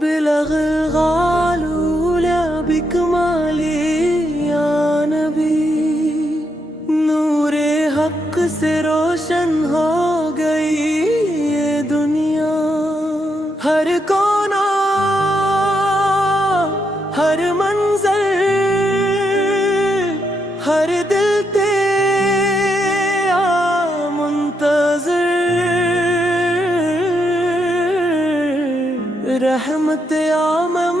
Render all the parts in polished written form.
بلغ الغالولہ بکمالی یا نبی، نور حق سے روشن ہو گئی یہ دنیا، ہر کونا ہر منظر ہر دل تیرا منتظر، رحمت عامم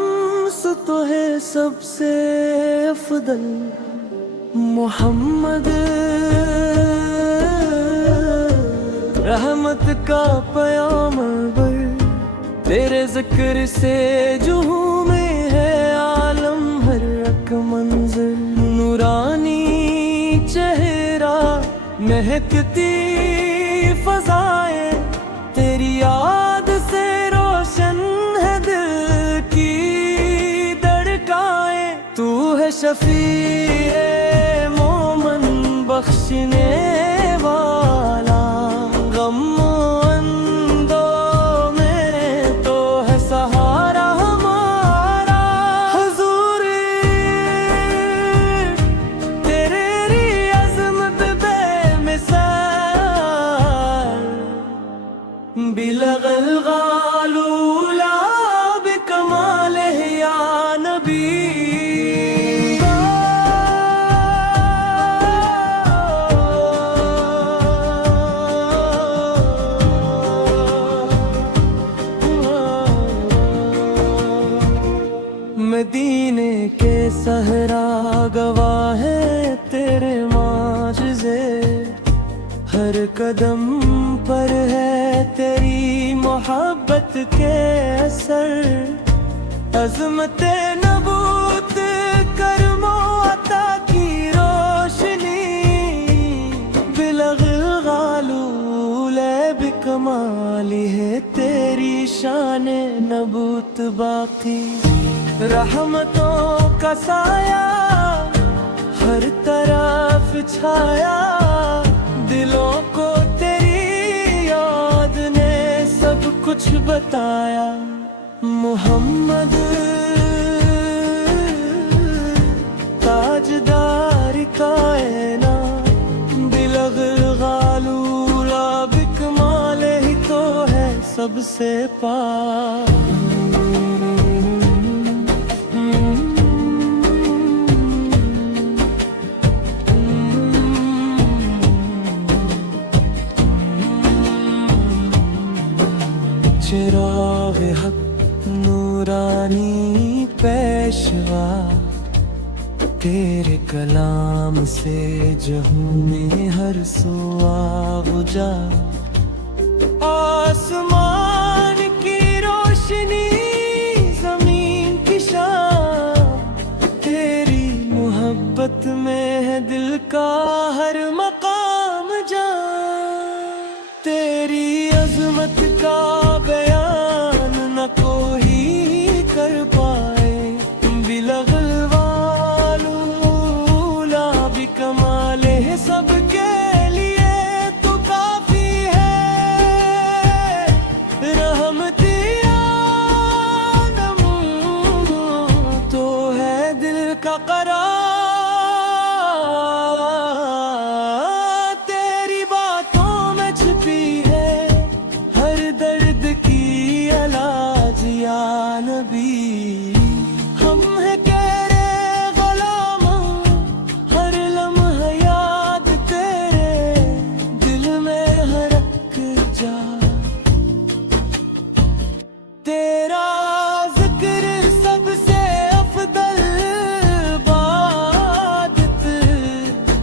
تو ہے سب سے افضل محمد، رحمت کا پیامبر، تیرے ذکر سے جھومے ہے عالم ہر ایک منظر، نورانی چہرہ مہکتی فضائیں، تیری یاد سے روشن ہے دل کی دھڑکائیں، تو ہے شفیع مومن بخشنے والا، غم و اندو میں تو ہے سہارا ہمارا، حضور تیری عظمت بے مثال، بلغ الغالولہ بکمالہ یا نبی، مدینے کے صحرا گواہ ہے تیرے معجزے، ہر قدم پر ہے تیری محبت کے اثر، عظمت نبوت کرم و عطا کی روشنی، بلغ الغالولہ بکمالی ہے تیری شان نبوت باقی، رحمتوں کا سایہ ہر طرف چھایا، دلوں کو تیری یاد نے سب کچھ بتایا، محمد تاجدار کائنات، بلغ الغالولہ بکمالہ ہی تو ہے سب سے پاک، چراغ حق نورانی پیشوا، تیرے کلام سے جہوں میں ہر سو آغجا، آسمان کی روشنی زمین کی شان، تیری محبت میں ہے دل کا ہر مقام جان، تیری عظمت کا بیان نہ کوئی کر پائے، بلغ الغالولہ بکمالہ سب کے لیے تو کافی ہے، رحمتی عالم تو ہے دل کا قرار، تیری باتوں میں چھپی ہے ہر درد کی علاج یا نبی، ہم ہیں تیرے غلام، ہر لمحہ یاد تیرے دل میں ہر ایک جا، تیرا ذکر سب سے افضل عبادت،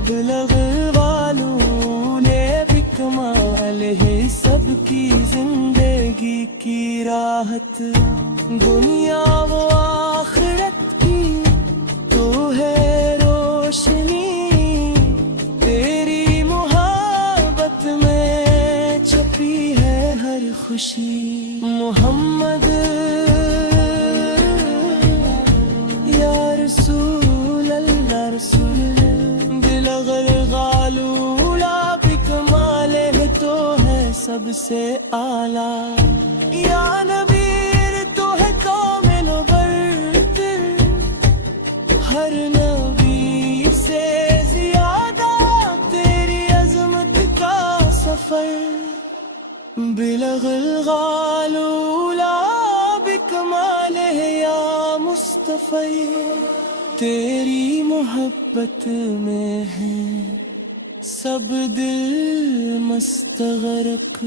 بلغ الغالولہ بکمالہ سب کی زندگی کی راحت، دنیا و آخرت کی تو ہے روشنی، تیری محبت میں چھپی ہے ہر خوشی، محمد یا رسول اللہ، رسول بلغ الغالولہ بکمالہ تو ہے سب سے اعلیٰ، یا نبی تو ہے بلغ الغال اولا بکمالہ یا مصطفی، تیری محبت میں ہے سب دل مستغرق۔